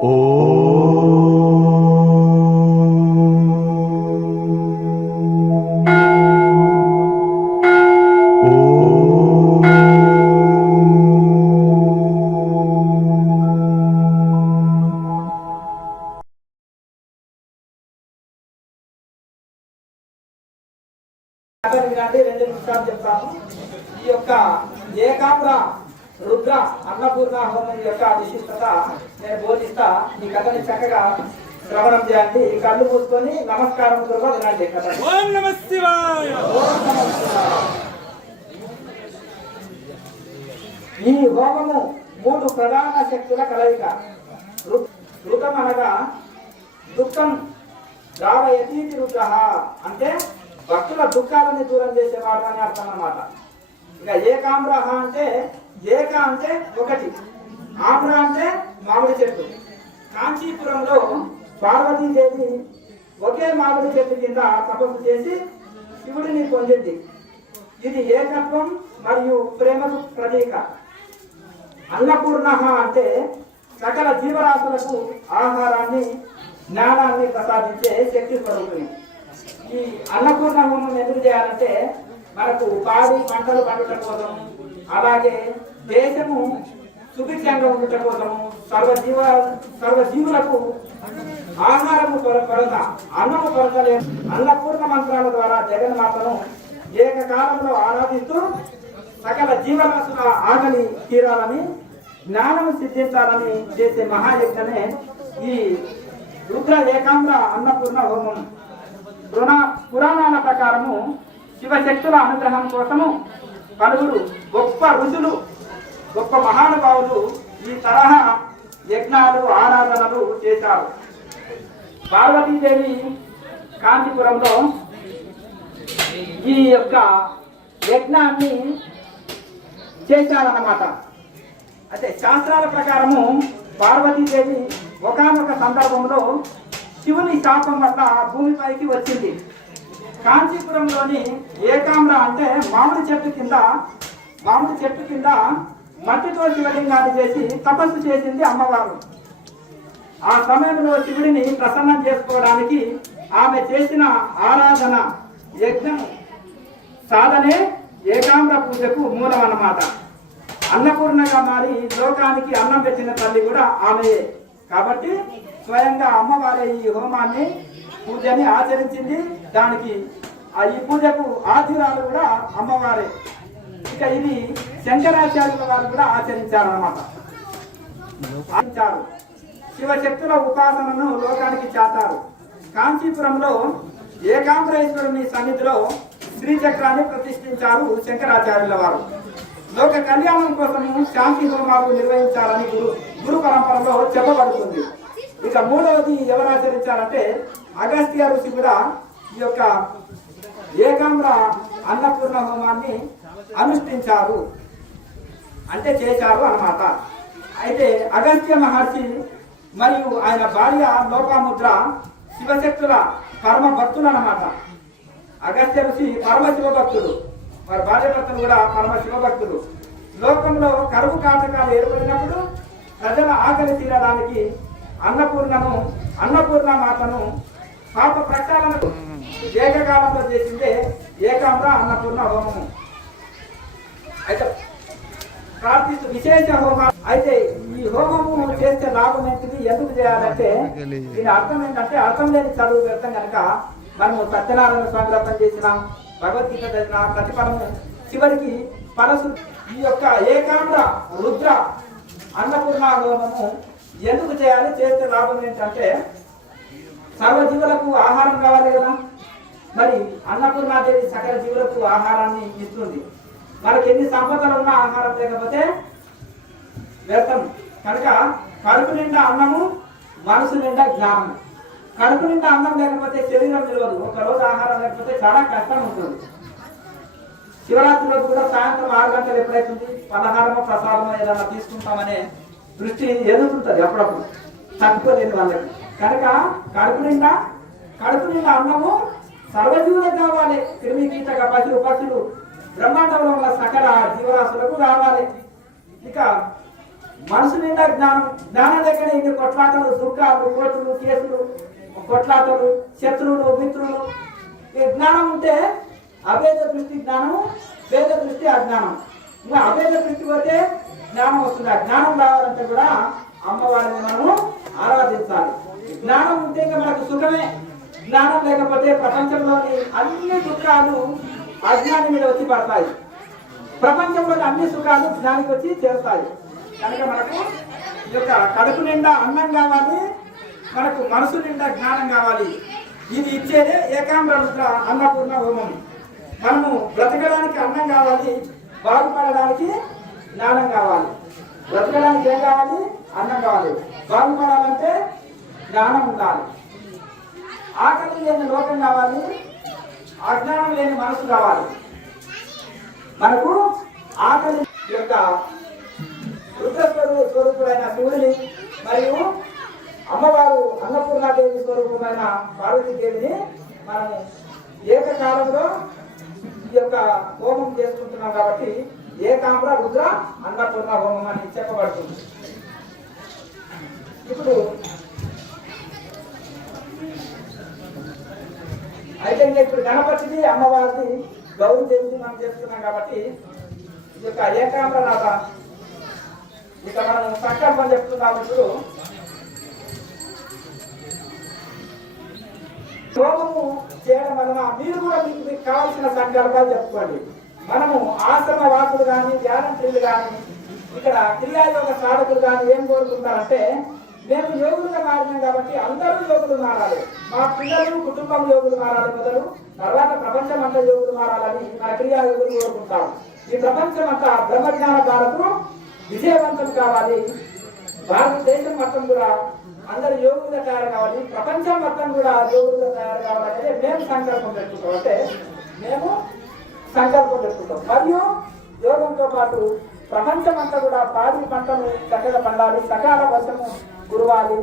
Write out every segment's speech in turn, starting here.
రెండు నిమిషాలు చెప్తాను. ఈ యొక్క ఏకాంబర రుద్ర అన్నపూర్ణ హోమం యొక్క విశిష్టత నేను బోధిస్తా. ఈ కథని చక్కగా శ్రవణం చేయండి. కళ్ళు మూసుకొని నమస్కారం కూడా వినండి. ఓం నమః శివాయ. ఈ హోమము 3 ప్రధాన శక్తుల కలయిక. రుద్రం అనగా దుఃఖం రావయతీతి రుద్ర అంటే భక్తుల దుఃఖాలని దూరం చేసేవాడు అని అర్థం అన్నమాట. ఇక ఏకాంబ్ర అంటే ఏక అంటే ఒకటి, ఆమ్ర అంటే మామిడి చెట్టు. కాంచీపురంలో పార్వతీదేవి ఒకే మామిడి చెట్టు కింద తపస్సు చేసి శివుడిని పొందింది. ఇది ఏకత్వం మరియు ప్రేమకు ప్రతీక. అన్నపూర్ణ అంటే సకల జీవరాశులకు ఆహారాన్ని జ్ఞానాన్ని ప్రసాదించే శక్తి స్వరూపిణి. ఈ అన్నపూర్ణ హోమం ఎందుకు చేయాలంటే మనకు పాడి పంటలు పండుట కోసం, అలాగే దేశము సుభిక్షంగా ఉండటం కోసము, సర్వజీవులకు ఆహారము కొరత, అన్నము కొరత లేదు. అన్నపూర్ణ మంత్రాల ద్వారా జగన్మాతను ఏకకాలంలో ఆరాధిస్తూ సకల జీవరాశుల ఆకలి తీరాలని, జ్ఞానం సిద్ధించాలని చేసే మహాయజ్ఞమే ఈ రుద్ర ఏకాంబ్ర అన్నపూర్ణ హోమం. పురాణాల ప్రకారము శివశక్తుల అనుగ్రహం కోసము పలువురు గొప్ప ఋషులు, గొప్ప మహానుభావులు ఈ తరహా యజ్ఞాలు ఆరాధనలు చేశారు. పార్వతీదేవి కాంచీపురంలో ఈ యొక్క యజ్ఞాన్ని చేశారన్నమాట. అయితే శాస్త్రాల ప్రకారము పార్వతీదేవి ఒకానొక సందర్భంలో శివుని శాపం వల్ల భూమిపైకి వచ్చింది. కాంచీపురంలోని ఏకాంబ్ర అంటే మామిడి చెట్టు కింద మట్టితో శివలింగాన్ని చేసి తపస్సు చేసింది అమ్మవారు. ఆ సమయంలో శివుడిని ప్రసన్నం చేసుకోవడానికి ఆమె చేసిన ఆరాధన యజ్ఞం సాధనే ఏకాంబ్ర పూజకు మూలం అన్నమాట. అన్నపూర్ణగా మారి లోకానికి అన్నం పెట్టిన తల్లి కూడా ఆమెయే. కాబట్టి స్వయంగా అమ్మవారే ఈ హోమాన్ని పూజని ఆచరించింది. దానికి ఈ పూజకు ఆదిరాలు కూడా అమ్మవారే. ఇక ఇది శంకరాచార్యుల వారు కూడా ఆచరించారన్నమాట. శివశక్తుల ఉపాసనను లోకానికి చాటారు. కాంచీపురంలో ఏకాంబరేశ్వరుని సన్నిధిలో శ్రీచక్రాన్ని ప్రతిష్ఠించారు శంకరాచార్యుల వారు. లోక కళ్యాణం కోసము శాంతి హోమాలు నిర్వహించాలని గురు పరంపరలో చెప్పబడుతుంది. ఇక మూడవది ఎవరు ఆచరించారంటే అగస్త్య ఋషి కూడా ఈ యొక్క ఏకాంబ్ర అన్నపూర్ణ హోమాన్ని అనుష్ఠించారు, అంటే చేశారు అన్నమాట. అయితే అగస్త్య మహర్షి మరియు ఆయన భార్య లోపాముద్ర శివశక్తుల పరమ భక్తులు అన్నమాట. అగస్త్య ఋషి పరమ శివభక్తుడు, వారి భార్య భర్తలు కూడా పరమ శివభక్తులు. లోకంలో కరువు కాటకాలు ఏర్పడినప్పుడు ప్రజల ఆకలి తీరడానికి అన్నపూర్ణ మాతను పాప ప్రక్షాళనకు ఏకకాలంలో చేసిందే ఏకాంబ్ర అన్నపూర్ణ హోమము. అయితే ప్రార్థిస్తూ విశేష హోమం. అయితే ఈ హోమము చేస్తే లాభం ఏంటిది, ఎందుకు చేయాలంటే దీని అర్థం ఏంటంటే అర్థం లేని చదువు వ్యర్థం కనుక మనము సత్యనారాయణ స్వామి వ్రతం చేసినాం, భగవద్గీత చదివిన ప్రతిఫలము చివరికి ఫలసు. ఈ యొక్క ఏకాంబ్ర రుద్ర అన్నపూర్ణ హోమము ఎందుకు చేయాలి, చేస్తే లాభం ఏంటంటే సర్వజీవులకు ఆహారం కావాలి కదా. మరి అన్నపూర్ణాదేవి సకల జీవులకు ఆహారాన్ని ఇస్తుంది. మనకి ఎన్ని సంపదలు ఉన్నా ఆహారం లేకపోతే వ్యర్థం. కనుక కడుపు నిండా అన్నము, మనసు నిండా జ్ఞానము. కడుపు నిండా అన్నం లేకపోతే శరీరం నిలవదు. ఒకరోజు ఆహారం లేకపోతే చాలా కష్టం ఉంటుంది. శివరాత్రి రోజు కూడా సాయంత్రం 6 గంటలు ఎప్పుడైతుంది పలహారమో ప్రసాదమో ఏదన్నా తీసుకుంటామనే దృష్టి ఎదుగుతుంటది అప్పుడప్పుడు, తట్టుకోలేని వాళ్ళకి. కనుక కడుపు నిండా అన్నము సర్వజీవులకు కావాలి. క్రిమి కీటక పశువు పక్షులు బ్రహ్మాండంలో ఉన్న సకల జీవరాశులకు కావాలి. ఇక మనసు నిండా జ్ఞానం. జ్ఞానం లేకనే ఇన్ని కొట్లాటలు, దుఃఖాలు, కోర్టులు, కేసులు, కొట్లాటలు, శత్రువులు, మిత్రులు. ఈ జ్ఞానం ఉంటే అభేద దృష్టి జ్ఞానం, భేద దృష్టి అజ్ఞానం. ఇంకా అభేద దృష్టి పోతే జ్ఞానం వస్తుంది. ఆ జ్ఞానం రావాలంటే కూడా అమ్మవారిని మనము ఆరాధించాలి. జ్ఞానం ఉంటే ఇంకా మనకు సుఖమే. జ్ఞానం లేకపోతే ప్రపంచంలోని అన్ని దుఃఖాలు అజ్ఞాని మీద వచ్చి పడతాయి. ప్రపంచంలోని అన్ని సుఖాలు జ్ఞానికి వచ్చి చేరుతాయి. కనుక మనకు ఈ యొక్క కడుపు నిండా అన్నం కావాలి, మనకు మనసు నిండా జ్ఞానం కావాలి. ఇది ఇచ్చేదే ఏకాంబర రుద్ర అన్నపూర్ణ హోమం. మనము బ్రతకడానికి అన్నం కావాలి, బాగుపడడానికి జ్ఞానం కావాలి. బ్రతకడానికి ఏం కావాలి? అన్నం కావాలి. బాగుపడాలంటే జ్ఞానం ఉండాలి. ఆకలి లేని లోకం కావాలి, అజ్ఞానం లేని మనసు కావాలి. మనకు ఆకలి యొక్క రుద్ర స్వరూపుడైన శివుడిని మరియు అమ్మవారు అన్నపూర్ణాదేవి స్వరూపమైన పార్వతీదేవిని మనము ఏకకాలంలో ఈ యొక్క హోమం చేసుకుంటున్నాం కాబట్టి ఏకాంబర రుద్ర అన్నపూర్ణ హోమం అని చెప్పబడుతుంది. ఇప్పుడు అయితే ఇప్పుడు గణపతిది అమ్మవారిది గౌరీ దేవిని మనం చేస్తున్నాం కాబట్టి ఈ యొక్క ఏకాంబర నాథ ఇక మనం సంకల్పం చెప్తున్నాం. ఇప్పుడు హోమము చేయడం వలన మీరు కూడా మీకు కావాల్సిన సంకల్పాలు చెప్పుకోండి. మనము ఆశ్రమ వాసులు కానీ ధ్యానంత్రులు కానీ ఇక్కడ క్రియాయోగ సాధకులు కానీ ఏం కోరుకుంటారంటే, మేము యోగులుగా మారినాం కాబట్టి అందరూ యోగులు మారాలి, మా పిల్లలు కుటుంబం యోగులు మారాలి మొదలు, తర్వాత ప్రపంచం అంతా యోగులు మారాలని మన క్రియాయోగులు కోరుకుంటాం. ఈ ప్రపంచం అంతా బ్రహ్మజ్ఞాన భారత్ విజయవంతం కావాలి. భారతదేశం మొత్తం కూడా అందరు యోగులుగా తయారు కావాలి, ప్రపంచం మొత్తం కూడా యోగులుగా తయారు కావాలనేది మేము సంకల్పం పెట్టుకుంటాం. అంటే మేము సంకల్పం పెట్టుకుంటాం. మరియు యోగంతో పాటు ప్రపంచం అంతా కూడా పాడి పంటలు చక్కగా పండాలి, సకాల వర్షము కురవాలి,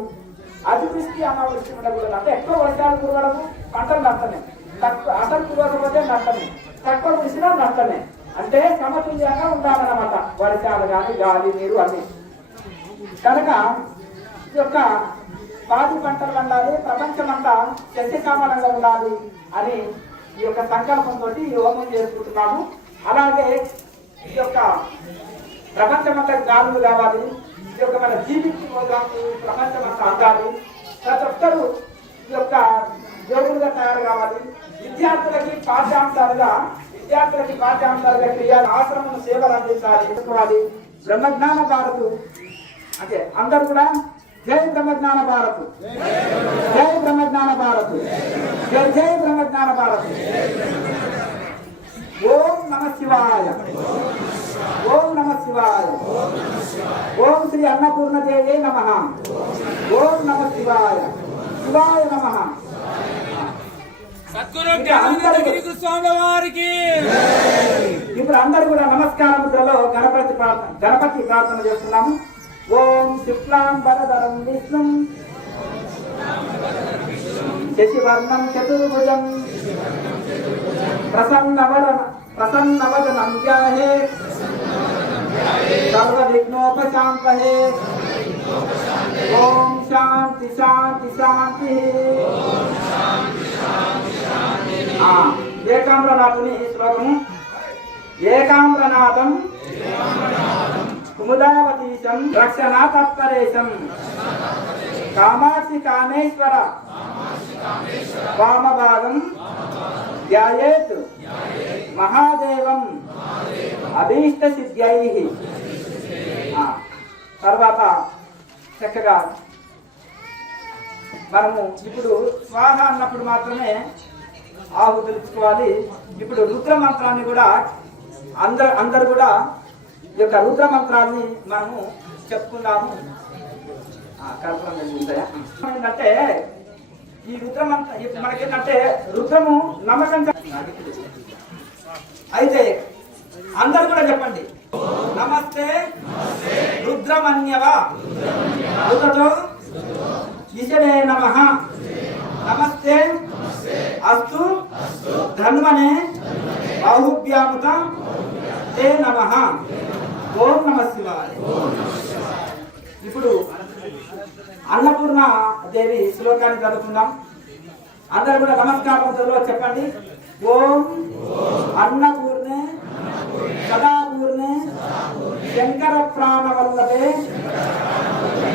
అతివృష్టి అనావృష్టి ఉండకూడదు. అంటే ఎక్కువ వర్షాలు కురవడము పంటలు నష్టమే, తక్కువ అసలు కురవకపోతే నష్టమే, తక్కువ కురిసినా నష్టమే. అంటే సమతుల్యంగా ఉండాలన్నమాట వర్షాలు కానీ గాలి నీరు అన్ని. కనుక ఈ యొక్క పాడి పంటలు పండాలి, ప్రపంచం అంతా సస్యశ్యామలంగా ఉండాలి అని ఈ యొక్క సంకల్పంతో ఈ హోమం చేసుకుంటున్నాము. అలాగే ఈ యొక్క ప్రపంచమంతా గాలులు కావాలి, ఈ యొక్క మన జీవితం ప్రపంచమంతా అందాలి, ప్రతి ఒక్కరూ ఈ యొక్క యోగులుగా తయారు కావాలి. విద్యార్థులకి పాఠ్యాంశాలుగా క్రియాలు ఆశ్రమం సేవలు అందించాలి. బ్రహ్మజ్ఞాన భారత్ అంటే అందరూ కూడా జై బ్రహ్మజ్ఞాన భారత్, జై బ్రహ్మజ్ఞాన భారత్, జై జై బ్రహ్మజ్ఞాన భారత్. ఓం నమ శివాయ, ఓం నమ శివాయ, ఓం శ్రీ అన్నపూర్ణదేవే నమః, ఓం నమ శివాయ, శివాయ నమః. స్వామి వారికి ఇప్పుడు అందరూ కూడా నమస్కార ముద్రలో గణపతి ప్రార్థన చేస్తున్నాము. ఓం శుక్లాంబరధరం విష్ణుం శశివర్ణం చతుర్భుజం ప్రసన్నవదనం ధ్యాయే సర్వవిఘ్నోపశాంతయే. ఓం శాంతి శాంతి శాంతి. ఏకాంబ్రనాథుని శ్లోకము. ఏకాంబ్రనాథం కుముదావతీశం రక్షణాతత్పరేశం కామాక్షి కామేశ్వర వామభాగం ధ్యాయేత్ మహాదేవం అభీష్ట సిద్ధ్యైః. తర్వాత చక్కగా మనము ఇప్పుడు స్వాహ అన్నప్పుడు మాత్రమే ఆహుతులు ఇచ్చుకోవాలి. ఇప్పుడు రుద్ర మంత్రాన్ని కూడా అందరు కూడా ఈ యొక్క రుద్ర మంత్రాన్ని మనము చెప్పుకున్నాము. ఏంటంటే ఈ రుద్ర మంత్రం మనకేంటంటే రుద్రము నమ్మకం. అయితే అందరు కూడా చెప్పండి, నమస్తే రుద్రమన్యవ రుద్రతో ఈశనే నమః, నమస్తే అస్తు ధన్వనే బాహుభ్యాముత తే నమః. ఓం నమ శివాయ. ఇప్పుడు అన్నపూర్ణ దేవి శ్లోకాన్ని చదువుకుందాం. అందరూ కూడా నమస్కారం చెప్పండి. ఓం అన్నపూర్ణే సదాపూర్ణే శంకర ప్రాణవల్లభే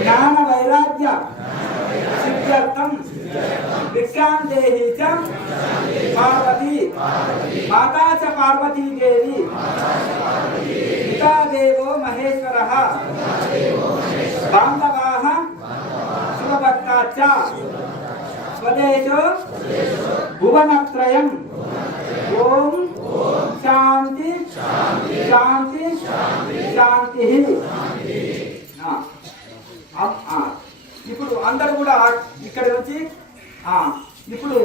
జ్ఞాన వైరాగ్య సిద్ధ్యర్థం భిక్షాందేహి చ పార్వతీ మాతా చ పార్వతీదేవి పితా దేవో మహేశ్వరః బాంధవాః శివభక్తా చ స్వదేశో భువనత్రయం. ఓం శాంతి శాంతి శాంతి. ఇప్పుడు అందరూ కూడా ఇక్కడ నుంచి ఇప్పుడు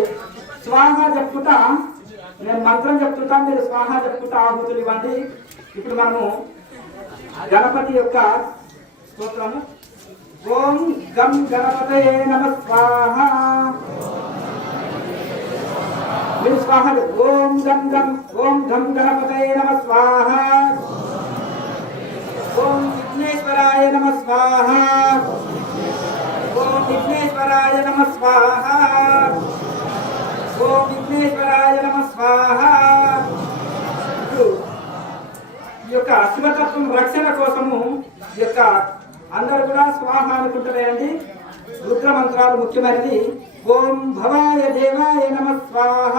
స్వాహ చెప్పుకుంటా, నేను మంత్రం చెప్తుంటా, మీరు స్వాహ చెప్పుకుంటా ఆహుతులు ఇవ్వండి. ఇప్పుడు మనము గణపతి యొక్క స్తోత్రము. ఓం గం గణపతయే నమః స్వాహ. మీరు స్వాహ. ఓం గం గం ఓం గం గణపతయే నమః స్వాహ. ఓం విఘ్నేశ్వరాయ నమః స్వాహ. ఓం విఘ్నేశ్వరాయ నమః స్వాహ. ఓం విఘ్నేశ్వరాయ నమః స్వాహ. ఈ యొక్క శివతత్వం రక్షణ కోసము ఈ యొక్క అందరూ కూడా స్వాహ అనుకుంటున్నాయండి. రుద్ర మంత్రాలు ముఖ్యమైనది. ఓం భవాయ దేవాయ నమః స్వాహ.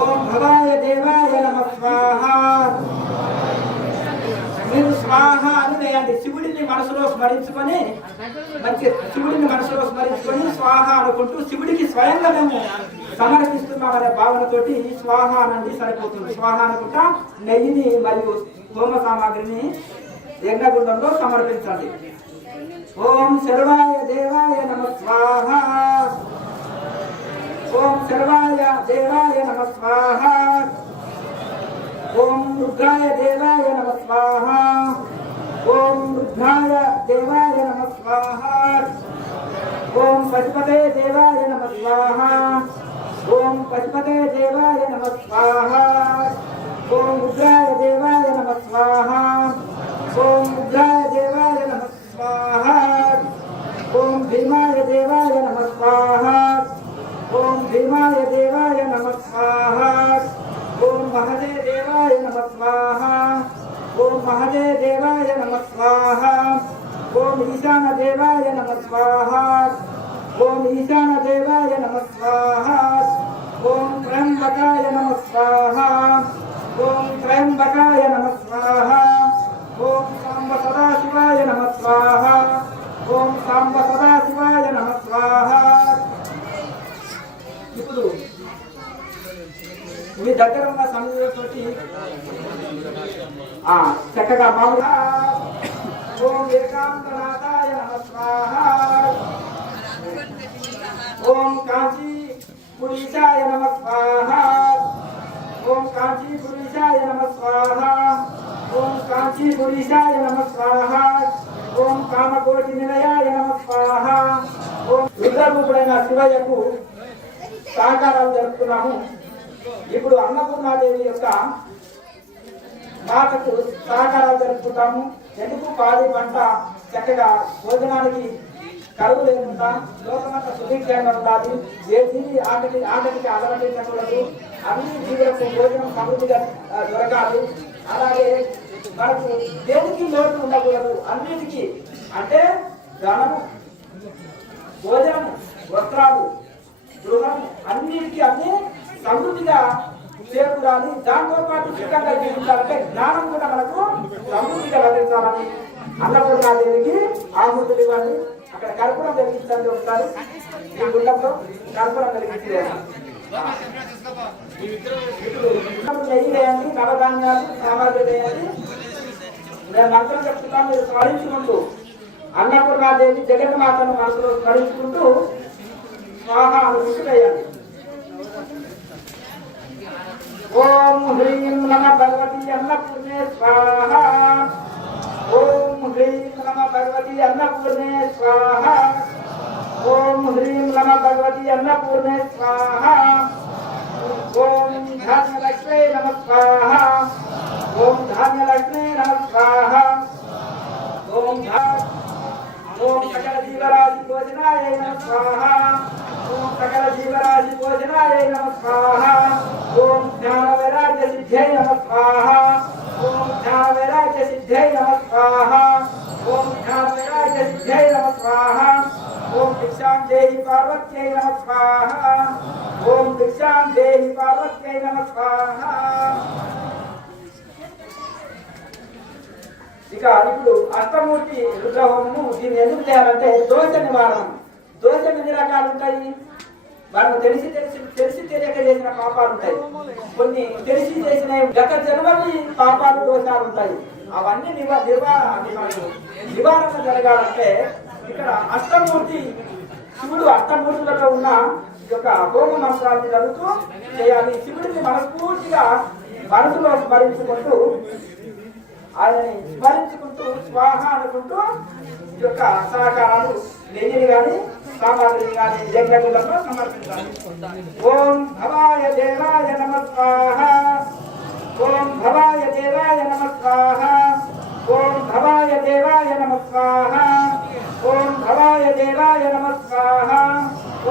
ఓం భవాయ దేవాయ నమః స్వాహ. మీరు స్వాహ అని వేయండి. శివుడిని మనసులో స్మరించుకొని, మంచి శివుడిని మనసులో స్మరించుకొని స్వాహ అనుకుంటూ శివుడికి స్వయంగా మేము సమర్పిస్తున్నామనే భావనతోటి స్వాహ అనండి సరిపోతుంది. స్వాహ అనుకుంటా నెయ్యిని మరియు హోమ సామాగ్రిని యజ్ఞగుండంలో సమర్పించండి. ఓం సర్వాయ దేవాయ నమః స్వాహ. ఓం సర్వాయ దేవాయ నమః స్వాహ. ఓం రుద్రాయ దేవాయ నమః స్వాహ. ఓం రుద్రాయ దేవాయ నమః స్వాహ. ఓం పశుపతే దేవాయ నమః స్వాహ. ఓం పశుపతే దేవాయ నమః స్వాహ. ఓం రుద్రాయ దేవాయ నమః స్వాహ. ఓం రుద్రాయ దేవాయ నమః స్వాహ. ఓం భీమాయ దేవాయ నమః స్వాహ. ఓం భీమాయ దేవాయ నమః స్వాహ. ఓం మహదే దేవాయ నమః స్వాహ. ఓం మహదే దేవాయ నమః స్వాహ. ఓం ఈశాన దేవాయ నమః స్వాహ. ఓం ఈశాన దేవాయ నమః స్వాహ. ఓం త్రయంబకాయ నమః స్వాహ. ఓం త్రయంబకాయ నమః స్వాహ. ఓం సాంబ సదాశివాయ నమః స్వాహ. ఓం సాంబ సదాశివాయ నమః స్వాహ. ఇప్పుడు మీ దగ్గర ఉన్న సన్నిధితోటి చక్కగా మామూలుగా ఓం ఏకాంతనాథాయ నమః స్వాహ. ఓం కాంచీ పురీషాయ నమః స్వాహ. ఓం కాంచీ పురీషాయ నమః స్వాహ. ఓం కాంచీ పురీషాయ నమః స్వాహ. ఓం కామకోటి నిలయాయ నమః స్వాహ. ఓం రుద్రరూపుడైన శివయ్యకు సహకారాలు జరుపుతున్నాము. ఇప్పుడు అన్నపూర్ణాదేవి యొక్క మాటకు సహకారాలు జరుపుకుంటాము. ఎందుకు పాడి పంట చక్కగా భోజనానికి కరువు లేకుండా లోకమంతా సుభిక్షంగా ఉండాలి. ఏ జీవి ఆటకి అలవటించకూడదు. అన్ని జీవులకు భోజనం సమృద్ధిగా దొరకాలి. అలాగే మనకు దేనికి లోటు ఉండకూడదు. అన్నిటికీ అంటే ధనము, భోజనము, వస్త్రాలు, గృహము అన్నిటికీ అన్ని సమృద్ధిగా చేకూరాలి. దాంతో పాటు సుఖంగా జీవించాలంటే జ్ఞానం కూడా మనకు సమృద్ధిగా లభించాలని అన్నపూర్ణాదేవికి ఆహుతులు ఇవ్వండి. అక్కడ కర్పూరం వెలిగించండి. ఒకసారి ఈ గుండంలో కర్పూరం వెలిగించేయాలి. నెయ్యి వేయండి, నవధాన్యాలు సామాగ్రి వేయండి. నేను మంత్రం చెప్తున్నాను, మీరు స్మరించుకుంటూ అన్నపూర్ణాదేవి జగన్మాతను మనసులో స్మరించుకుంటూ స్వాహ అనుకుంటూ వేయండి. ఓం హ్రీం నమ భగవతి అన్నపూర్ణే స్వాహ. ఓం హ్రీం నమ భగవతి అన్నపూర్ణే స్వాహ. ఓం హ్రీం నమ భగవతి అన్నపూర్ణే స్వాహ. ఓం ధాన్యలక్ష్మీ నమ స్వాహ. ఓం ధాన్యలక్ష్మీ నమ స్వాహ. ఓం ఓం సకల జీవరాశి భోజనాయ నమః స్వాహా ఓం సకల జీవరాశి భోజనాయ నమః స్వాహా ఓం జ్ఞాన వైరాగ్య సిద్ధ్యై నమః స్వాహా ఓం జ్ఞాన వైరాగ్య సిద్ధ్యై నమః స్వాహా ఓం జ్ఞాన వైరాగ్య సిద్ధ్యై నమః స్వాహా ఓం భిక్షాం దేహి పార్వత్యై నమః స్వాహా ఓం భిక్షాం దేహి పార్వత్యై నమః స్వాహా. ఇక ఇప్పుడు అష్టమూర్తి రుద్రహోమము దీన్ని ఎందుకు చేయాలంటే దోష నివారణ. దోషం ఎన్ని రకాలు ఉంటాయి? మనం తెలిసి తెలియక చేసిన పాపాలు ఉంటాయి, కొన్ని తెలిసి చేసిన గత జన్మవి పాపాలు దోషాలు ఉంటాయి. అవన్నీ నివారణ జరగాలంటే ఇక్కడ అష్టమూర్తి శివుడు అష్టమూర్తులలో ఉన్న ఈ యొక్క హోమ మంత్రాన్ని చదువుతూ చేయాలి. శివుడిని మనస్ఫూర్తిగా మనసులో స్మరించుకుంటూ ఆయనని స్మరించుకుంటూ స్వాహ అనుకుంటూ ఈ యొక్క సహకారాలు నెయ్యిని కానీ సామాగ్రిని కానీ యజ్ఞములలో సమర్పించాలి. ఓం భవాయ దేవాయ నమః స్వాహ ఓం భవాయ దేవాయ నమః స్వాహ ఓం భవాయ దేవాయ నమః స్వాహ ఓం భవాయ దేవాయ నమః స్వాహ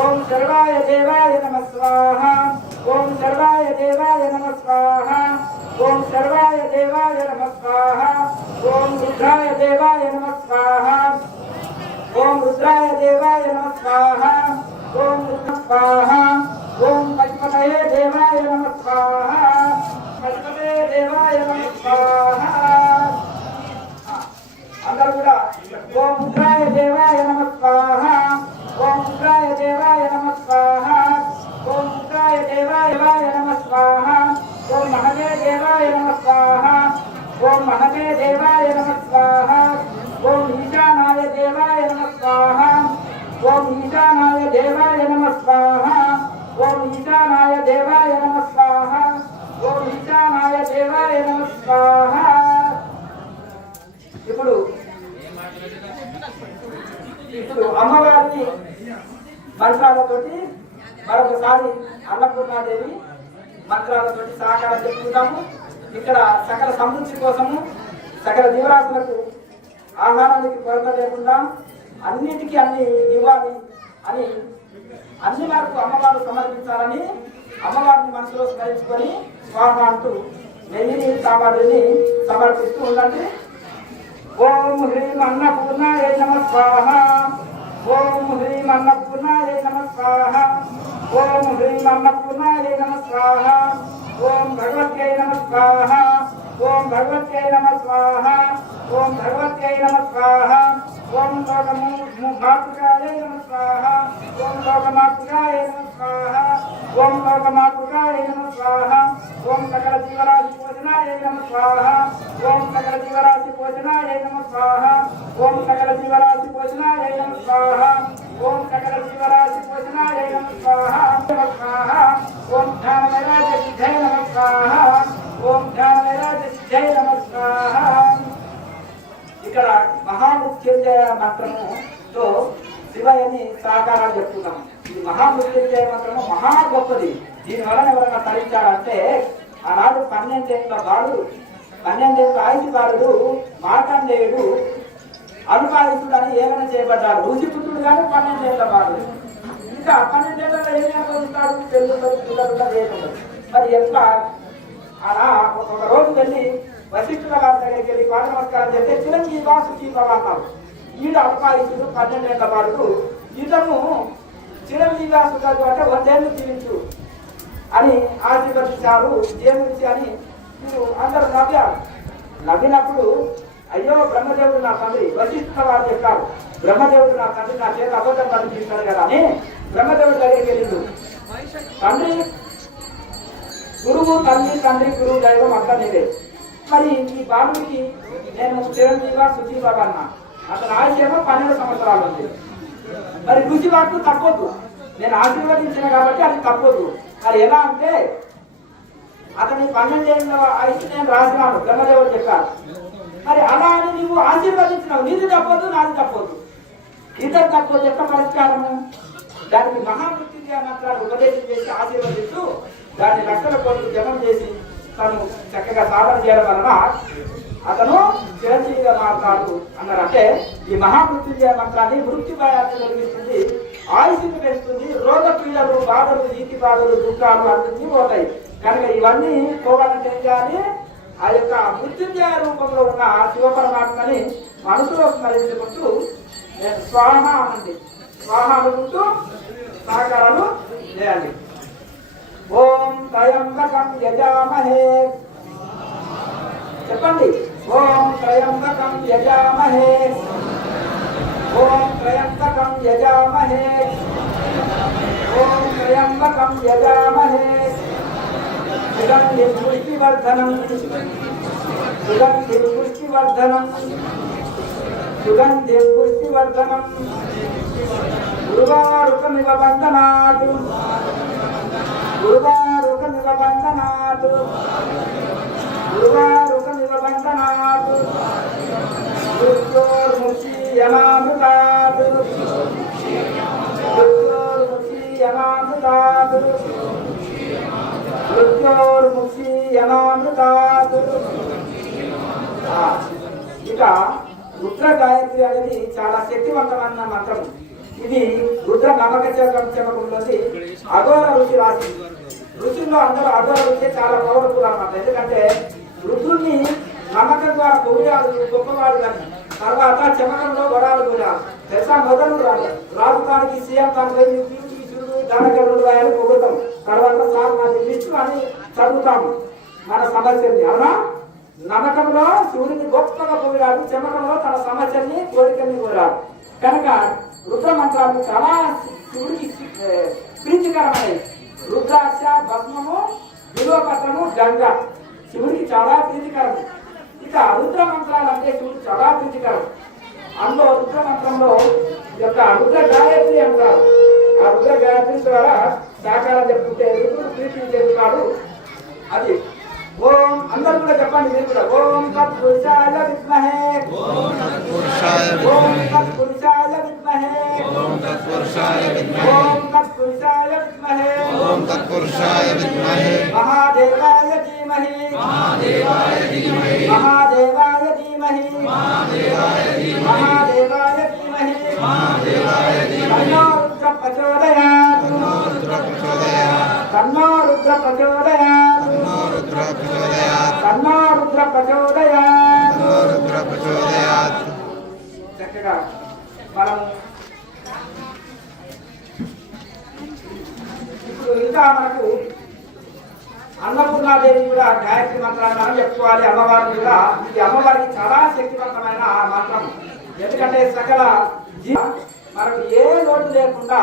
ఓం సర్వాయ దేవాయ నమః స్వాహ ఓం సర్వాయ దేవాయ నమః స్వాహ ఓం సర్వాయ దేవాయ నమః స్వాహ ఓం రుద్రాయ దేవాయ నమః స్వాహ ఓం రుద్రాయ దేవాయ నమః స్వాహ ఓం రుద్ర స్వాహ ఓం పద్మతయే దేవాయ నమః స్వాహ పద్మతే దేవాయ నమః స్వాహ. అందరూ కూడా ఓం రుద్రాయ దేవాయ నమః స్వాహ ఓం రుద్రాయ దేవాయ నమః స్వాహ ఓం రుద్రాయ దేవాయ నమః స్వాహ ఓం మహదే దేవాయ నమః స్వాహ ఓం మహదే దేవాయ నమః స్వాహ ఓం ఈశానాయ దేవాయ నమః స్వాహ ఓం ఈశానాయ దేవాయ నమః స్వాహ ఓం ఈశానాయ దేవాయ నమః స్వాహ ఓం ఈశానాయ దేవాయ నమః స్వాహ. ఇప్పుడు అమ్మవారిని మంత్రాలతోటి మరొకసారి అన్నపూర్ణాదేవి మంత్రాలతోటి సహకారం చెప్పుకుంటాము. ఇక్కడ సకల సమృద్ధి కోసము సకల జీవరాశులకు ఆహారానికి కొరత లేకుండా అన్నిటికీ అన్ని ఇవ్వాలి అని అన్ని వరకు అమ్మవారు సమర్పించాలని అమ్మవారిని మనసులో స్మరించుకొని స్వాహ అంటూ నెయ్యిని సామాగ్రిని సమర్పిస్తూ ఉండండి. ఓం హ్రీం అన్నపూర్ణాయ నమః స్వాహ ఓం హ్రీం అన్నపూర్ణాయ నమః స్వాహ ఓం హ్రీం అన్నపూర్ణాయ నమః స్వాహ ఓం భగవత్యై నమః స్వాహ ఓం భగవత్యై నమః స్వాహ ఓం భగవత్యై నమః స్వాహ ఓం లోకమాతృకాయ నమః స్వాహ ఓం లోకమాతృకాయ నమః స్వాహ ఓం లోకమాతృకాయ నమః స్వాహ ఓం సకల జీవరాశి భోజనాయ నమః స్వాహ ఓం సకల జీవరాశి భోజనాయ నమః స్వాహ ఓం సకల జీవరాశి భోజనాయ నమః స్వాహ ఓం సకల జీవరాశి భోజనాయ నమః స్వాహ నమః స్వాహ ఓం జ్ఞాన వైరాగ్య సిద్ధ్యై నమః స్వాహ ఓం జ్ఞాన వైరాగ్య సిద్ధ్యై నమః స్వాహ. ఇక్కడ మహామృత్యుంజయ మంత్రముతో శివయ్యని సహకారాలు చెప్తున్నాం. ఈ మహామృత్యుంజయ మంత్రము మహా గొప్పది. దీని వలన ఎవరైనా తరించారంటే ఆనాడు 12 ఏళ్ల బాలుడు 12 ఏళ్ల ఆయుష్ బాలుడు మార్కండేయుడు అనుపాదితుడని ఏమైనా చేయబడ్డాడు. ఋషిపుత్రుడు కానీ 12 ఏళ్ల బాలుడు. ఇంకా 12 ఏళ్లలో ఏమి అనుభవిస్తాడు? తెలుగు. మరి ఎట్లా అలా ఒక రోజు వెళ్ళి వశిష్ఠుల గారి దగ్గరికి వెళ్ళి పాద నమస్కారం చేస్తే చిరంజీవి సుఖీభవ అన్నారు. ఈడు అల్పాయుషుడు 12 ఏళ్ల బాలుడు. ఇతను చిరంజీవి సుఖాలు అంటే 100 ఏళ్ళు జీవించు అని ఆశీర్వదించారు దేవుడిచి అని మీరు అందరూ నవ్వారు. నవ్వినప్పుడు అయ్యో బ్రహ్మదేవుడు నా తండ్రి వశిష్ఠుల వారు చెప్పారు, బ్రహ్మదేవుడు నా తండ్రి నా చేత అబద్ధం పనిచేస్తాడు కదా అని బ్రహ్మదేవుడి దగ్గరికి వెళ్ళిండు. తండ్రి గురువు, తల్లి, తండ్రి, గురువు, దైవం అంతా నీవే. మరి ఈ బాబుకి నేను చిరంజీవ సుఖీబాబు అన్నా, అతని ఆయుష్ ఏమో 12 సంవత్సరాలు ఉంది. మరి రుచి వాకు తప్పొద్దు, నేను ఆశీర్వదించిన కాబట్టి అది తప్పొద్దు. మరి ఎలా అంటే అతని 12 ఏళ్ళ ఆయుష్ నేను రాసినాను బ్రహ్మదేవుడు చెప్పారు. మరి అలా అని నువ్వు ఆశీర్వదించినావు, నీది తప్పొద్దు నాది తప్పొద్దు, ఇద్దరు తప్పొద్దు. ఎక్క పరిష్కారము? దానికి మహామృత్యుంజయ మంత్రాలు ఉపదేశం చేసి ఆశీర్వదిస్తూ దాన్ని లక్షల కోట్లు జపం చేసి తను చక్కగా సాధన చేయడం వలన అతను చిరంజీవిగా మారుతాడు అన్నారు. అంటే ఈ మహామృత్యుంజయ మంత్రాన్ని మృత్యు భయాన్ని తొలగిస్తుంది, ఆయుష్ని పెంచుతుంది, రోగ పీడలు, బాధలు, ఈతి బాధలు, దుఃఖాలు అన్ని పోతాయి. కనుక ఇవన్నీ పోవాలంటే ఏం చేయాలి? ఆ యొక్క మృత్యుంజయ రూపంలో ఉన్న శివపరమాత్మని మనసులో స్మరించుకుంటూ స్వాహ అనండి, స్వాహ అనుకుంటూ సహకారాలు చేయాలి. ఓం త్రయంబకం యజామహే, చెప్పండి. ఓం త్రయంబకం యజామహే, ఓం త్రయంబకం యజామహే, ఓం త్రయంబకం యజామహే, సుగంధిం పుష్టివర్ధనం, సుగంధిం పుష్టివర్ధనం, సుగంధిం పుష్టివర్ధనం, గురువారుకమివ బంధనాత్, గురువారుకమివ బంధనాత్, గురువారుకమివ బంధనాత్, మృత్యోర్ముక్షీయమామృతాత్, మృత్యోర్ముక్షీయమామృతాత్, మృత్యోర్ముక్షీయమామృతాత్. ఇక రుద్ర గాయత్రి అనేది చాలా శక్తివంతమైన మంత్రం. ఇది రుద్ర నమ్మక చమకంలోది అఘోర ఋషి రాసి. ఋషుల్లో అందరూ అఘోర ఋషి చాలా పవర్ఫుల్ అన్నమాట. ఎందుకంటే రుద్రుణ్ణి నమ్మకం ద్వారా పొగిడారు గొప్పవాడు అని. తర్వాత చమకంలో వరాలు పొగిడారు. తెలుసా? మొదలు రాజుతానికి సీఎం తాను దానకరుడు రాయాలి పొగుతాం. తర్వాత సార్ మాది లిస్టు అని చదువుతాము మన సమస్యని. అవునా? నమ్మకంలో శివుడిని గొప్పగా పొగిడాడు, చమకంలో తన సమస్యని కోరికల్ని కోరాడు. కనుక రుద్ర మంత్రాలు చాలా శివుడికి ప్రీతికరమైనవి. రుద్రాక్ష, భస్మము, బిల్వపత్రము, గంగ శివుడికి చాలా ప్రీతికరం. ఇక రుద్ర మంత్రాలు అంటే శివుడికి చాలా ప్రీతికరం. అందులో రుద్ర మంత్రంలో యొక్క రుద్ర గాయత్రి అంటారు. ఆ రుద్ర గాయత్రి ద్వారా సాకారం చెప్పుకుంటే రుద్రుడు ప్రీతి చెందుతాడు. అది ఓం అందరూ కూడా చెప్పండి. మీరు కూడా ఓం తత్పురుషాయ విద్మహే, ఓం తత్పురుషాయ విద్మహే, ఓం తత్పురుషాయ విద్మహే, మహాదేవాయ ధీమహి, మహాదేవాయ ధీమహి, మహాదేవాయ ధీమహి, తన్నో రుద్ర ప్రచోదయాత్, తన్నో రుద్ర ప్రచోదయాత్, తన్నో రుద్ర ప్రచోదయాత్. చక్కగా మనం ఇప్పుడు ఇంకా మనకు అన్నపూర్ణాదేవి కూడా గాయత్రి మంత్రాన్ని మనం చెప్పుకోవాలి. అమ్మవారిని కూడా ఇది అమ్మవారికి చాలా శక్తివంతమైన మంత్రం. ఎందుకంటే సకల మనకు ఏ లోటు లేకుండా,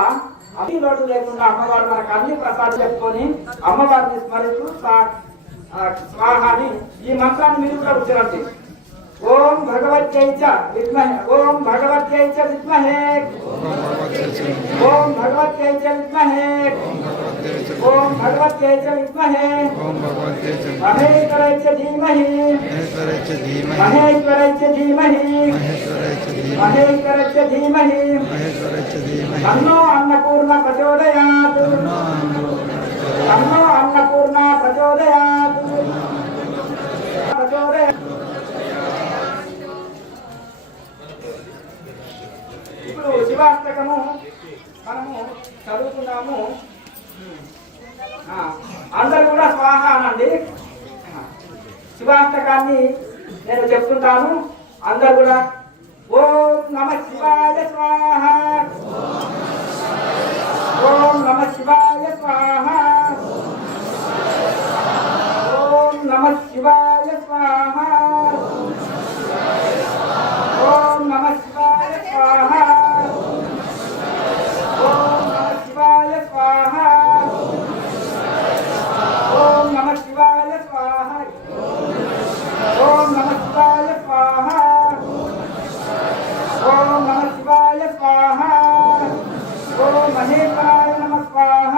అన్ని లోటు లేకుండా అమ్మవారు మనకు అన్ని ప్రసాదం చెప్పుకొని అమ్మవారిని స్మరిస్తూ స్వాహాని ఈ మంత్రాన్ని మీరు కూడా ఉచ్చరండి. ఓం భగవత్యై చ విద్మహే, ఓం భగవత్యై చ విద్మహే, ఓం భగవత్యై చ విద్మహే, ఓం భగవత్యై చ విద్మహే, మహేశ్వరై చ ధీమహి, మహేశ్వరై చ ధీమహి, మహేశ్వరై చ ధీమహి, తన్నో అన్నపూర్ణ ప్రచోదయాత్, తన్నో అన్నపూర్ణ ప్రచోదయాత్, ప్రచోదయాత్. ఇప్పుడు శివాష్టకము మనము చదువుతున్నాము. అందరు కూడా స్వాహ అనండి. శివాష్టకాన్ని నేను చెప్తుంటాను, అందరు కూడా ఓం నమ శివాయ స్వాహ, ఓం నమ శివాయ స్వాహ, ఓం నమ శివాయ స్వాహ, ఓం నమ శివాయ స్వాహ, ఓం నమ శివాయ స్వాహ, ఓం నమ శివాయ స్వాహ, ఓం నమ శివాయ స్వాహ, ఓం నమ శివాయ స్వాహ, ఓం మహేశ్వరాయ నమ స్వాహ,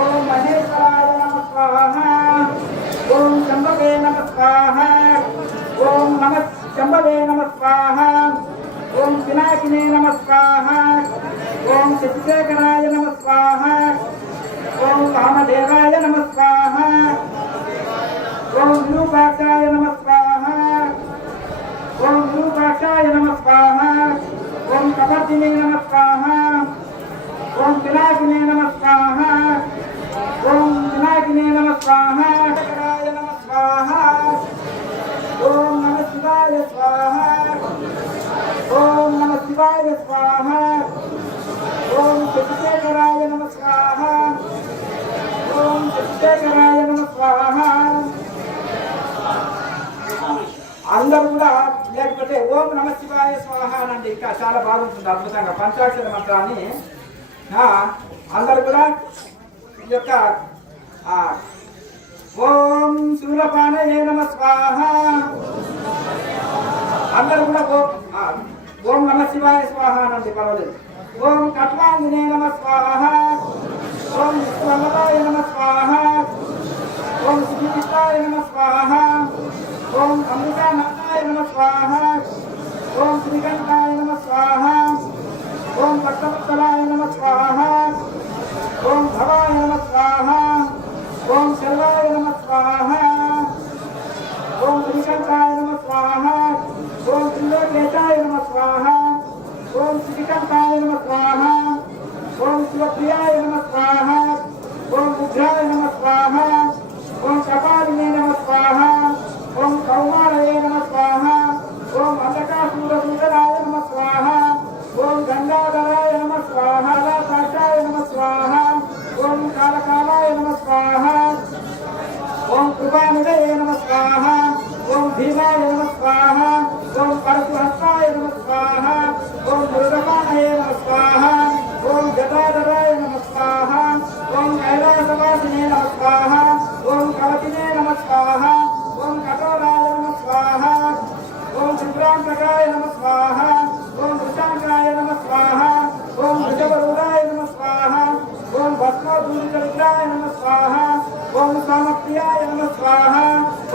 ఓం మహేశ్వరాయ నమ స్వాహ, ఓం శంభవే నమ స్వాహ, ఓం నమ శంభవే నమ స్వాహ, ఓం పినాకినే నమ స్వాహ, ఓం శశిశేఖరాయ నమ స్వాహ, ఓం వామదేవాయ నమ స్వాహ, ఓం విరూపాక్షాయ నమ స్వాహ, कपालाय नमः स्वाहा ओम कपर्दिने नमः स्वाहा ओम पिनाकिने नमः स्वाहा ओम पिनाकिने नमः स्वाहा कराय नमः स्वाहा ओम नमः शिवाय स्वाहा ओम नमः शिवाय स्वाहा ओम चित्तेकराय नमः स्वाहा ओम चित्तेकराय नमः स्वाहा అందరూ కూడా లేకపోతే ఓం నమ శివాయ స్వాహ అనండి ఇంకా చాలా బాగుంటుంది అద్భుతంగా పంచాక్షర మంత్రాన్ని అందరూ కూడా ఈ యొక్క ఓం శూలపానయే నమ స్వాహ అందరూ కూడా ఓం నమ శివాయ స్వాహ అనండి పర్వాలేదు ఓం కట్వాంగినే నమ స్వాహ ఓం విశ్వవల్లభాయ నమ స్వాహ ఓం శ్రీకృష్ణాయ నమ స్వాహ ओम अमृतानंदाय नमः स्वाहा ओम श्रीकंठाय नमः स्वाहा ओम भक्तवत्सलाय नमः स्वाहा ओम भवाय नमः स्वाहा ओम सर्वाय नमः स्वाहा ओम श्रीकंठाय नमः स्वाहा ओम त्रिलोकेशाय नमः स्वाहा ओम श्रीकंठाय नमः स्वाहा ओम शिवप्रियाय नमः स्वाहा ओम उग्राय नमः स्वाहा ओम कपालिने नमः स्वाहा ओम कौमारये नमः स्वाहा ओम अंधकासुरसूदनाय नमः स्वाहा ओम गंगाधराय नमः स्वाहा साक्षाय नमः स्वाहा ओम कालकालाय नमः स्वाहा ओम कृपानिधये नमः स्वाहा ओम भीमाय नमः स्वाहा ओम परशुहस्ताय नमः स्वाहा ओम मृगपानये नमः स्वाहा ओम गदाधराय नमः स्वाहा ओम कैलासवासिने नमः स्वाहा ओम कवचिने नमः स्वाहा ओम कठोराय नमः स्वाहा ओम संक्रांतकाय नमः स्वाहा ओम वृषांकाय नमः स्वाहा ओम वृषभरूढाय नमः स्वाहा ओम भस्मधूलितविग्रहाय नमः स्वाहा ओम सामप्रियाय नमः स्वाहा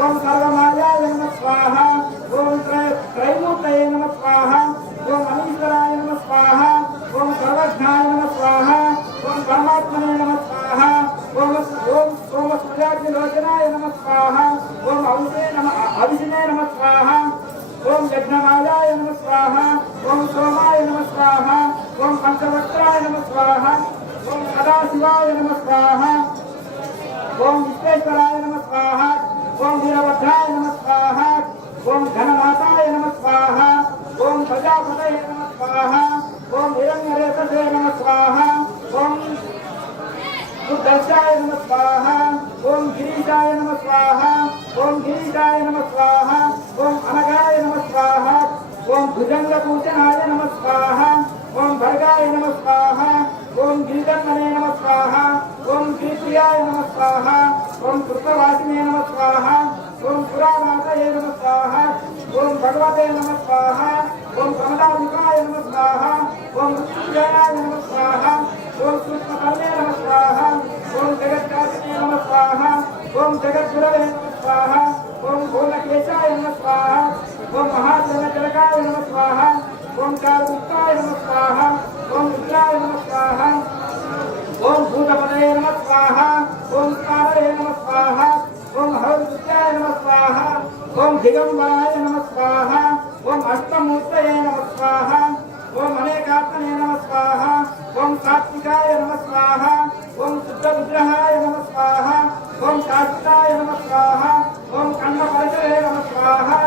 ओम सर्वमायाय नमः स्वाहा ओम त्रैमूर्तये नमः स्वाहा ओम अनीश्वराय नमः स्वाहा ओम सर्वज्ञाय नमः स्वाहा ओम परमात्मने नमः स्वाहा ओम सूर्याग्निलोचनाय नमः स्वाहा ओम अविषिने नमः स्वाहा ओम यज्ञमालाय नमः स्वाहा ओम सोमाय नमः स्वाहा ओम पंचवक्त्राय नमः स्वाहा ओम सदाशिवाय नमः स्वाहा ओम विश्वेश्वराय नमः स्वाहा ओम वीरभद्राय नमः स्वाहा ओम घननाथाय नमः स्वाहा ओम प्रजापतये नमः स्वाहा ओम हिरण्यरेतसे नमः स्वाहा ओम सुदर्शाय नमः स्वाहा ओम गिरीशाय नमः स्वाहा ओम गिरीशाय नमः स्वाहा ओम अनगाय नमः स्वाहा ओम भुजंगपूजनाय नमः स्वाहा ओम भर्गाय नमः स्वाहा ओम गिरिधन्मने नमः स्वाहा ओम गिरिप्रियाय नमः स्वाहा ओम कृष्णवासिने नमः स्वाहा ओम पुराणातये नमः स्वाहा ओम भगवते नमः स्वाहा ओम कमलाधिकाय नमः स्वाहा ओम मृत्युंजयाय नमः स्वाहा ओम कृष्णकर्णे नमः स्वाहा ओम जगत्काशिने नमः स्वाहा ओम जगद्गुरवे नमः स्वाहा ओम भोलकेशाय नमः स्वाहा ओम महाजनजनकाय नमः स्वाहा ओम कालमुक्ताय नमः स्वाहा ओम रुद्राय नमः स्वाहा ओम भूतपतये नमः स्वाहा ओम कारये नमः स्वाहा ओम हरविद्याय नमः स्वाहा ओम दिगंबराय नमः स्वाहा ओम अष्टमूर्तये नमः स्वाहा ओम अनेकात्मने नमः स्वाहा ओम सात्विकाय नमः स्वाहा ओम शुद्धविग्रहाय नमः स्वाहा ओम शास्त्राय नमः स्वाहा ओम कन्नपरशरे नमः स्वाहा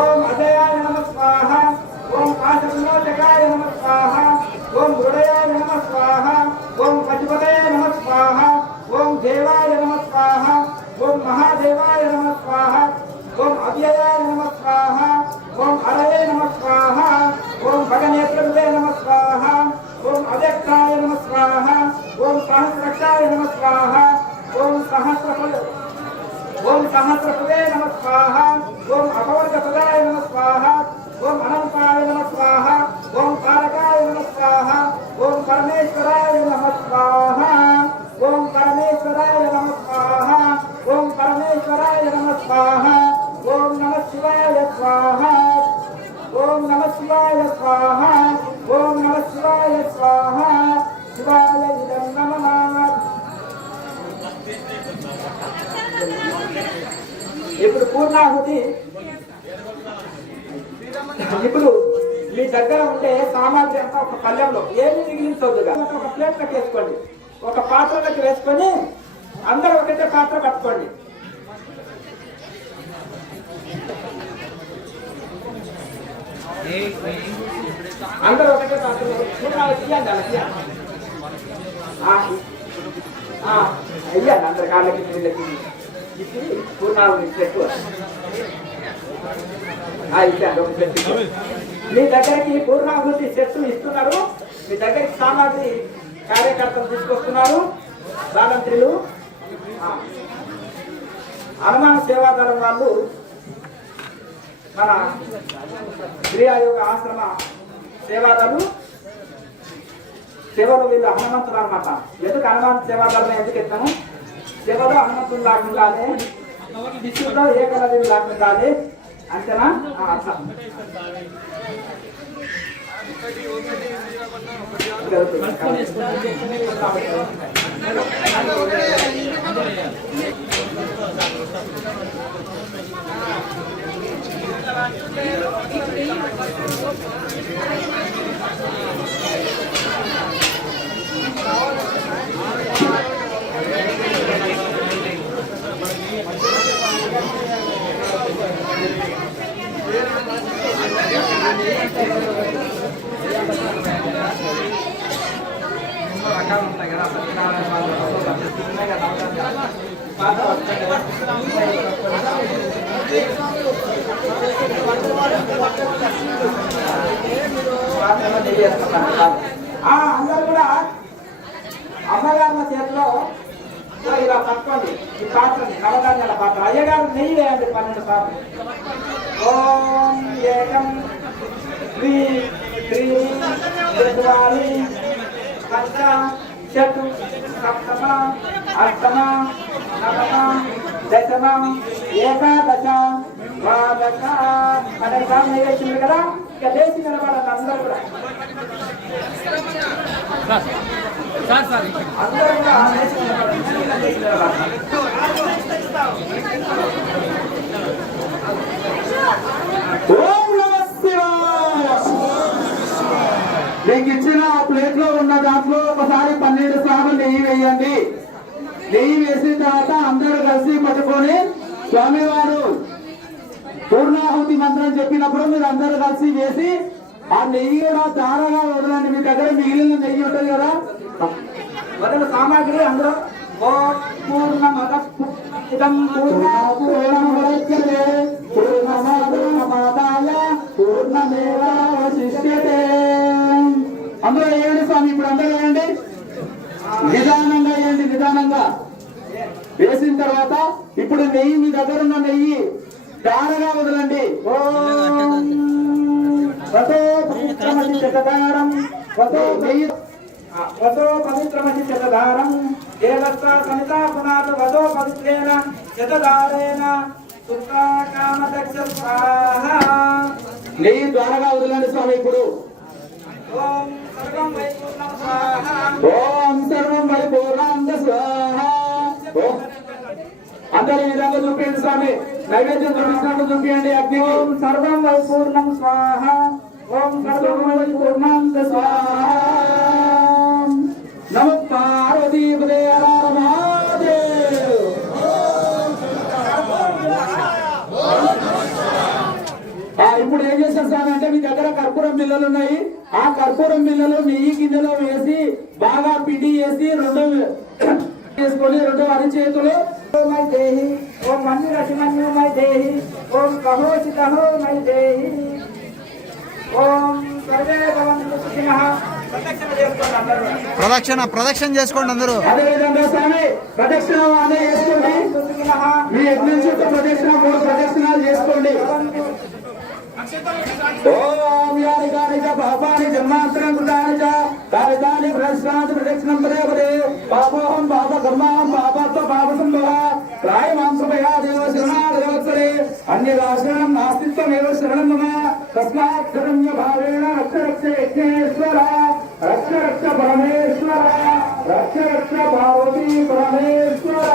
ओम अजयाय नमः स्वाहा ओम पाशविमोचकाय नमः स्वाहा ओम हृदयाय नमः स्वाहा ओम पशुपतये नमः स्वाहा ओम देवाय नमः स्वाहा ओम महादेवाय नमः स्वाहा ओम अव्ययाय नमः स्वाहा ओम हरये नमः स्वाहा ओम भगनेत्रविदे नमः स्वाहा ओम अव्यक्ताय नमः स्वाहा ओम सहस्रक्षाय नमः स्वाहा ओम सहस्रपदे नमः स्वाहा ओम अपवर्गपदाय नमः स्वाहा ओम अनंताय नमः स्वाहा ओम कारकाय नमः स्वाहा ओम परमेश्वराय नमः स्वाहा ओम परमेश्वराय नमः स्वाहा ओम परमेश्वराय नमः स्वाहा ओम नमः शिवाय स्वाहा ओम नमः शिवाय स्वाहा ओम नमः शिवाय स्वाहा शिवाय इदं नमः ఇప్పుడు పూర్ణాహుతి ఇప్పుడు మీ దగ్గర ఉండే సామాగ్రి అంతా ఒక పళ్ళెంలో ఏమి మిగిలించవద్దుగా ఒక ప్లేట్లోకి వేసుకోండి, ఒక పాత్రలోకి వేసుకొని అందరూ ఒకటే పాత్ర పట్టుకోండి. అందరూ ఒకటే పాత్ర అయ్యాలి అందరి కాళ్ళకి నీళ్ళకి ఇచ్చి పూర్ణాలు చెట్టు ఇచ్చాను. ఒక చెట్టు మీ దగ్గరికి పూర్ణాహుతి చెట్టు ఇస్తున్నారు. మీ దగ్గరికి సామాగ్రి కార్యకర్తలు తీసుకొస్తున్నారు. దానంత్రులు హనుమాన సేవాదళం వాళ్ళు మన క్రియాయోగ ఆశ్రమ సేవాదాలు సేవలు వీళ్ళు హనుమంతులు అనమాట. ఎందుకు హనుమాన్ సేవాదాలను ఎందుకు ఎత్తాము? సేవలో హనుమంతులు లాగుండాలి, శిష్యుల్లో ఏకలవ్యులు లాగుండాలి. అంతేనా? అట్లా ఉంటాయి కదా అందరూ కూడా అమ్మగారుల చేతిలో ఇలా పట్టుకోండి ఈ పాత్రని, నవధాన్యాల పాత్ర. అయ్యగారు నెయ్యి వేయండి 12 సార్లు. ఓం ఏకం శ్రీ శ్రీ చతుర్వాలి పంచ షటు సప్తమ అష్టమ నవమ దశమ ఏకాదశ ద్వాదశ. మన సార్ నెయ్యి వేసింది కదా, ఇక దేశీ నిలబడాలి అందరూ కూడా. అందరూ కూడా దేశీ నిలబడాలి. మీకు ఇచ్చిన ప్లేట్ లో ఉన్న దాంట్లో ఒకసారి 12 సార్లు నెయ్యి వేయండి. నెయ్యి వేసిన తర్వాత అందరూ కలిసి పట్టుకొని స్వామివారు పూర్ణాహుతి మంత్రం చెప్పినప్పుడు మీరు అందరూ కలిసి వేసి ఆ నెయ్యి కూడా ధారగా వదలండి. మీ దగ్గర మిగిలిన నెయ్యి ఉంటుంది కదా, వదల సామాగ్రి అందరూ పూర్ణమద ఇదం పూర్ణముదచ్యతే పూర్ణమాదాయ పూర్ణమేవావశిష్యతే. అందరూ వేయండి స్వామి, ఇప్పుడు అందరూ వేయండి. నిదానంగా వేయండి, నిదానంగా వేసిన తర్వాత ఇప్పుడు నెయ్యి, మీ దగ్గర ఉన్న నెయ్యి ధారగా వదలండి. వదో పవిత్రమసి శతధారం దేవస్థ సమిత పునాదు వదో పవిత్రేణ శతధారేణ సుకామదక్ష స్వాహ. నెయ్యి ధారగా వదలండి స్వామి. ఇప్పుడు ఓం సర్వం వైపూర్ణం స్వాహ. ఓం సర్వం వైపూర్ణం స్వాహ. అందరూ ఈ విధంగా చూపించండి స్వామి. నైవేద్యం చూపించినట్టు చూపించండి అగ్నికి. ఓం సర్వం వైపూర్ణం స్వాహ. ఓం సర్వం వైపూర్ణం స్వాహ. నమో పార్వతీపదే హర మహాదేవ్. ఇప్పుడు ఏం చేస్తారు స్వామి అంటే, మీ దగ్గర కర్పూరం బిళ్ళలు ఉన్నాయి. ఆ కర్పూరం బిళ్ళలు నెయ్యి గిన్నెలో వేసి బాగా పిండి వేసి రెండు వేసుకొని రెండు అరిచేతులు మై దేహి ఓం మన్యురసిమన్యు మై దేహి ఓం కహోచితహో మై దేహి ఓం సర్వే భవంతు సుఖినః. ప్రదక్షిణ చేసుకోండి అందరూ. అదేవిధంగా స్వామి ప్రదక్షిణ అనే చేసుకోండి. మీ యజ్ఞం చుట్టూ ప్రదక్షిణ 3 ప్రదక్షిణాలు చేసుకోండి. ఓం యాని కాని చ పాపాని జన్మాంతరం కృతాని చ కారితాని ప్రదక్షిణాది ప్రదక్షిణం పదే పదే పాపోహం పాప కర్మాహం పాపత్వ పాప సంభవ ప్రాయమాం కృపయా దేవ శరణాగతవత్సరే అన్యదాశరణం నాస్తిత్వమేవ శరణం మమ తస్మాత్ కరణ్య భావేన రక్ష రక్ష యజ్ఞేశ్వర రక్ష రక్ష పరమేశ్వర రక్ష రక్ష పార్వతీ పరమేశ్వర.